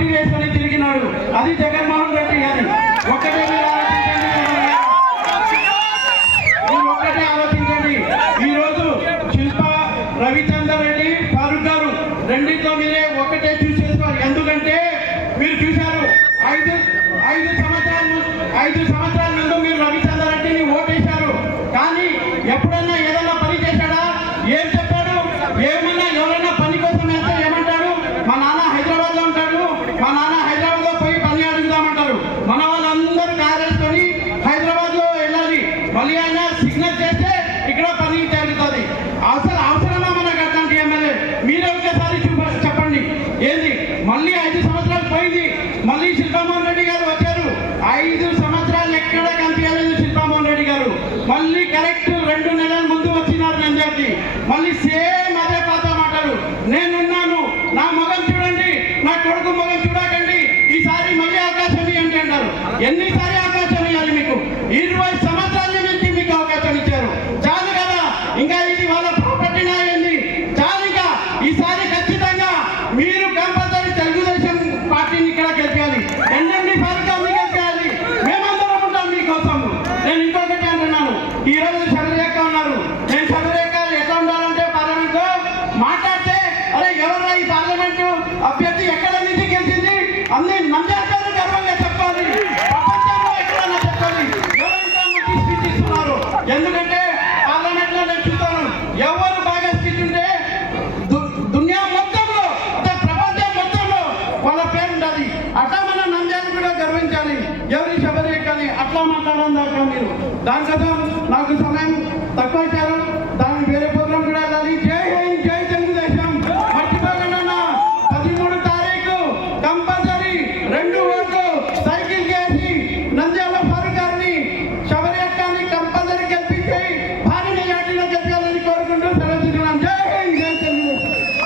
పొట్టి వేసుకొని తిరిగినాడు. అది జగన్మోహన్ రెడ్డి గారి. ఒక్కటే ఒక్కటే ఆలోచించండి. ఈరోజు శిల్ప రవిచందర్ రెడ్డి ఫారూక్ గారు రెండింటిలో మీరే ఒకటే చూసేసుకోవాలి. ఎందుకంటే మీరు చూశారు 5 సంవత్సరాల ముందు మీరు రవిచందర్ రెడ్డిని ఓటేశారు. కానీ ఎప్పుడన్నా ఏదైనా పని చేశాడా? ఏం చెప్పాడు? ఏమన్నా ఎవరైనా పని కోసం వెళ్తే ఏమంటాడు? మా నాన్న హైదరాబాద్ లో ఉంటాడు, మా నాన్న హైదరాబాద్ లో పోయి పని అడుగుదామంటారు. మన వాళ్ళందరూ కారేసుకొని హైదరాబాద్ లో వెళ్ళాలి. మళ్ళీ ఆయన సిగ్నల్ చేస్తే ఇక్కడ పని జరుగుతుంది. అవసరమా మనకు అట్లాంటి ఎమ్మెల్యే? మీరే ఒకసారి చెప్పండి. ఏంది మళ్ళీ 5 సంవత్సరాలు పోయింది. మళ్ళీ శిల్పామోహన్ రెడ్డి గారు వచ్చారు. 5 సంవత్సరాలు ఎక్కడ కనిపించలేదు శిల్పామోహన్ రెడ్డి గారు. మళ్ళీ కరెక్ట్ 2 నెలల ముందు వచ్చినారు నంద్యాలకి. మళ్ళీ సేమ్ అదే పాత మాటలు. నేనున్నాను, నా మొగం చూడండి, నా కొడుకు మొగం చూడకండి, ఈసారి మళ్ళీ అవకాశం ఇవ్వండి అంటారు. ఎన్నిసారి అవకాశం ఇవ్వాలి మీకు? 20 సంవత్సరాల నుంచి మీకు అవకాశం ఇచ్చారు. చాలు కదా, ఇంకా ఇది వాళ్ళ ప్రాపర్టీనా ఏంది? చాలు. ఇంకా ఈసారి ఖచ్చితంగా మీరు కంపల్సరీ తెలుగుదేశం పార్టీని ఇక్కడ గెలిపాలి. ఎన్ఎండి ఫారూక్ గారిని గెలిపాలి. మేమందరం ఉంటాం మీకోసం. నేను ఇంకొకటి అంటున్నాను. ఈ రోజు శబరిరేఖ ఉన్నారు. నేను శబరిరేఖ ఎట్లా ఉండాలంటే పార్లమెంట్ లో మాట్లాడితే అరే ఎవరు ఈ పార్లమెంటు అభ్యర్థి ఎక్కడ నుంచి గెలిచింది అన్ని నంద్యాల గర్వంగా చెప్పాలి. ప్రపంచంలో ఎక్కడన్నా చెప్పాలి. ఎవరైతే మంచి స్పీచ్ ఇస్తున్నారు. ఎందుకంటే పార్లమెంట్ లో నేను చూస్తాను ఎవరు బాగా స్పీచ్ ఉంటే దునియా మొత్తంలో ప్రపంచం మొత్తంలో వాళ్ళ పేరు ఉండాలి. అట్లా మన నంద్యాలను కూడా గర్వించాలి. ఎవరి శబరిరేఖని అట్లా మాట్లాడడం దాకా మీరు దానికోసం నాకు సమయం